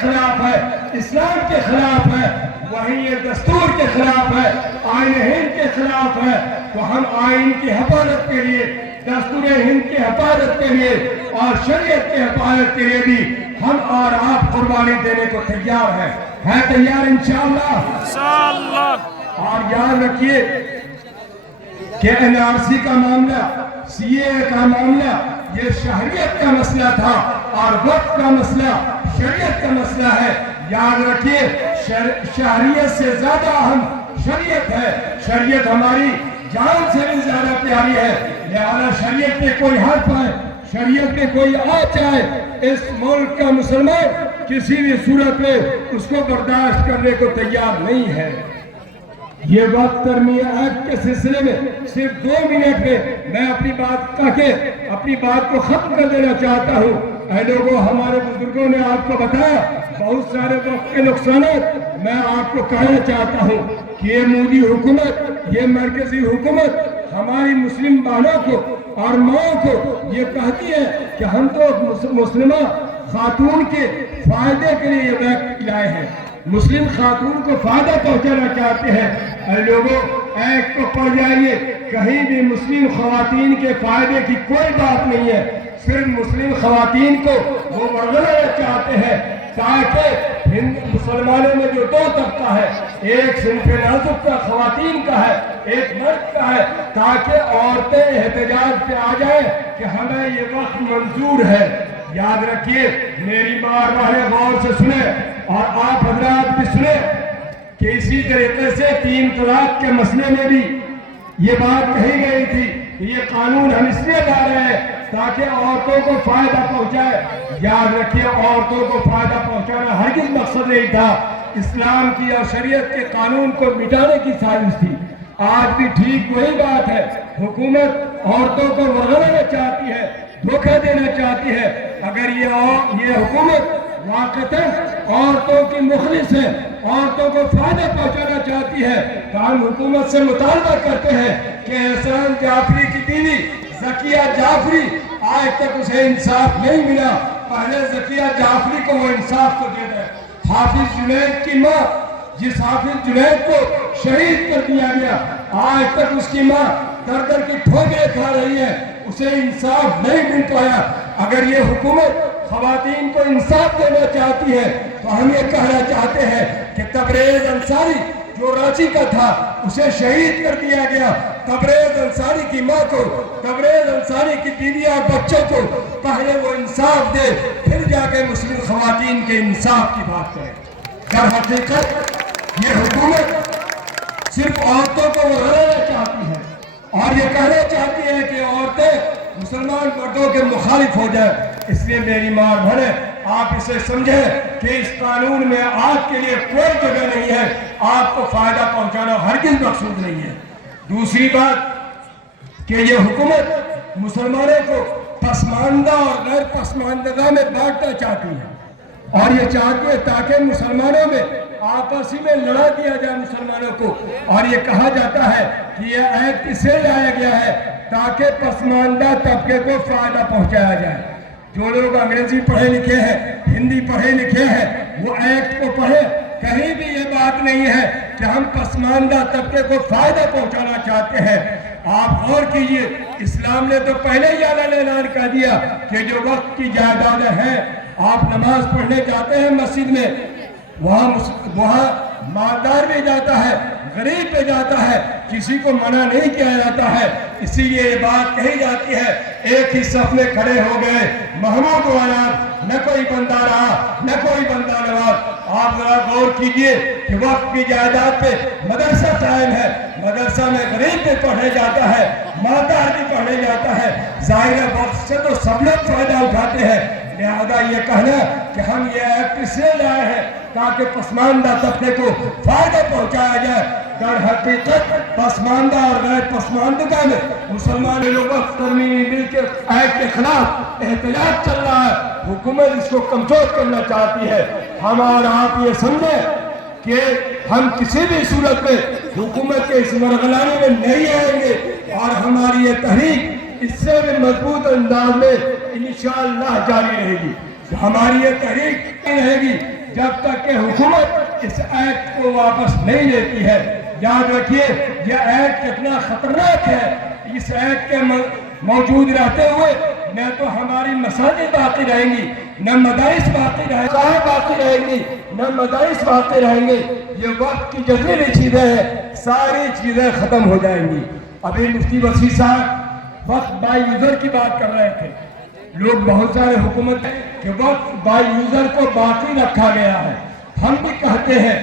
خلاف ہے، اسلام کے خلاف ہے، وہیں یہ دستور کے خلاف ہے، آئین ہند کے خلاف ہے، تو ہم آئین کی حفاظت کے لیے، دستور ہند کی حفاظت کے لیے اور شریعت کی حفاظت کے لیے بھی ہم اور آپ قربانی دینے کو تیار ہیں۔ ہے تیار انشاءاللہ؟ اور یاد رکھیے کہ NRC کا معاملہ، CAA کا معاملہ یہ شہریت کا مسئلہ تھا اور وقت کا مسئلہ شریعت کا مسئلہ ہے۔ یاد رکھیے شہریت سے زیادہ اہم شریعت ہے، شریعت ہماری جان سے بھی زیادہ پیاری ہے، لہذا شریعت پہ کوئی حرف ہے، شریعت پہ کوئی آ جائے، اس ملک کا مسلمان کسی بھی صورت میں اس کو برداشت کرنے کو تیار نہیں ہے۔ یہ وقت ترمیمی ایکٹ کے سلسلے میں صرف 2 منٹ میں میں اپنی بات کہہ کے اپنی بات کو ختم کر دینا چاہتا ہوں۔ اے لوگوں، ہمارے بزرگوں نے آپ کو بتایا بہت سارے وقت کے نقصانات، میں آپ کو کہنا چاہتا ہوں کہ یہ مودی حکومت، یہ مرکزی حکومت ہماری مسلم بہنوں کو اور ماؤں کو یہ کہتی ہے کہ ہم تو مسلمہ خاتون کے فائدے کے لیے یہ ایکٹ لائے ہیں، مسلم خاتون کو فائدہ پہنچانا چاہتے ہیں۔ اے لوگوں، ایکٹ کو پڑھ جائیے، کہیں بھی مسلم خواتین کے فائدے کی کوئی بات نہیں ہے، صرف مسلم خواتین کو وہ ورگلانا چاہتے ہیں تاکہ مسلمانوں میں جو 2 طبقہ ہے، ایک صنف نازک کا خواتین کا ہے، ایک مرد کا ہے، تاکہ عورتیں احتجاج پہ آ جائیں کہ ہمیں یہ وقت منظور ہے۔ یاد رکھیے، میری بار غور سے سنیں اور آپ حضرات بھی سنیں کہ اسی طریقے سے 3 طلاق کے مسئلے میں بھی یہ بات کہی گئی تھی کہ یہ قانون ہم اس لیے لا رہے ہیں تاکہ عورتوں کو فائدہ پہنچائے۔ یاد رکھیے، عورتوں کو فائدہ پہنچانا ہرگز مقصد نہیں تھا، اسلام کی اور شریعت کے قانون کو مٹانے کی سازش تھی۔ آج بھی ٹھیک وہی بات ہے، حکومت عورتوں کو ورگلانا چاہتی ہے، دھوکہ دینا چاہتی ہے۔ اگر یہ حکومت واقعتاً عورتوں کی مخلص ہے، عورتوں کو فائدہ پہنچانا چاہتی ہے، تو ہم حکومت سے مطالبہ کرتے ہیں کہ احسان جعفری کی بیوی ذکیہ جعفری، آج تک اسے انصاف نہیں ملا، پہلے ذکیہ جعفری کو وہ انصاف کو دے دیں۔ حافظ جنید کی ماں، جس حافظ جنید کو شہید کر دیا گیا، آج تک اس کی ماں در در کی ٹھوکریں کھا رہی ہے، اسے انصاف نہیں مل پایا۔ اگر یہ حکومت خواتین کو انصاف دینا چاہتی ہے تو ہم یہ کہنا چاہتے ہیں کہ تبریز انصاری جو رانچی کا تھا اسے شہید کر دیا گیا، تبریز انصاری کی ماں کو، تبریز انصاری کی بیوی اور بچوں کو پہلے وہ انصاف دے، پھر جا کے مسلم خواتین کے انصاف کی بات کریں۔ در حقیقت یہ حکومت صرف عورتوں کو ورگلانا چاہتی ہے اور یہ کہنا چاہتی ہے کہ عورتیں مسلمان مردوں کے مخالف ہو جائے۔ اس لیے میری ماں بہنیں، آپ اسے سمجھیں کہ اس قانون میں آپ کے لیے کوئی جگہ نہیں ہے، آپ کو فائدہ پہنچانا ہرگز مقصود نہیں ہے۔ دوسری بات کہ یہ حکومت مسلمانوں کو پسماندہ اور غیر پسماندگی میں بانٹنا چاہتی ہے اور یہ چاہتی ہے تاکہ مسلمانوں میں آپسی میں لڑا دیا جائے مسلمانوں کو، اور یہ کہا جاتا ہے کہ یہ ایکٹ اس سے لایا گیا ہے تاکہ پسماندہ طبقے کو فائدہ پہنچایا جائے۔ جو لوگ انگریزی پڑھے لکھے ہیں، ہندی پڑھے لکھے ہیں، وہ ایکٹ کو پڑھیں، کہیں بھی یہ بات نہیں ہے کہ ہم پسماندہ طبقے کو فائدہ پہنچانا چاہتے ہیں۔ آپ غور کیجئے، اسلام نے تو پہلے ہی اعلان کر دیا کہ جو وقت کی جائیدادیں ہیں، آپ نماز پڑھنے جاتے ہیں مسجد میں، وہاں مالدار بھی جاتا ہے، غریب بھی جاتا ہے، کسی کو منع نہیں کیا جاتا ہے۔ اسی لیے یہ بات کہی جاتی ہے، ایک ہی صف میں کھڑے ہو گئے محمود و آیات، نہ کوئی بندہ رہا نہ کوئی بندہ نواز۔ آپ ذرا غور کیجئے کہ وقت کی جائیداد پہ مدرسہ قائم ہے، مدرسہ میں غریب بھی پڑھنے جاتا ہے، مالدار بھی پڑھنے جاتا ہے، ظاہر وقت سے تو سب لوگ فائدہ اٹھاتے ہیں۔ لہذا یہ کہنا کہ ہم یہ ایکٹ اس لیے لائے ہیں تاکہ پسماندہ طبقے کو فائدہ پہنچایا جائے، در حقیقت پسماندہ اور غیر پسماندگی میں مسلمان لوگ وقت ترمیمی بل کے ایکٹ کے خلاف احتجاج چل رہا ہے، حکومت اس کو کمزور کرنا چاہتی ہے۔ ہم اور آپ یہ سمجھیں کہ ہم کسی بھی صورت میں حکومت کے اس ورگلانے میں نہیں آئیں گے اور ہماری یہ تحریک اس سے بھی مضبوط انداز میں انشاءاللہ جاری رہے گی۔ ہماری یہ تحریک رہے گی جب تک کہ حکومت اس ایکٹ کو واپس نہیں لیتی ہے. یاد رکھیے یہ ایکٹ کتنا خطرناک ہے. اس ایکٹ کے موجود رہتے ہوئے نہ تو ہماری مساجد باقی رہیں گی، نہ مدارس باقی رہیں گی، نہ مدارس باقی رہیں گے. یہ وقت کی جزیری چیزیں ہیں، ساری چیزیں ختم ہو جائیں گی. ابھی مفتی وسیع صاحب وقت بائی یوزر کی بات کر رہے تھے. لوگ بہت سارے حکومت ہیں کہ وقت بائی یوزر کو باقی رکھا گیا ہے. ہم بھی کہتے ہیں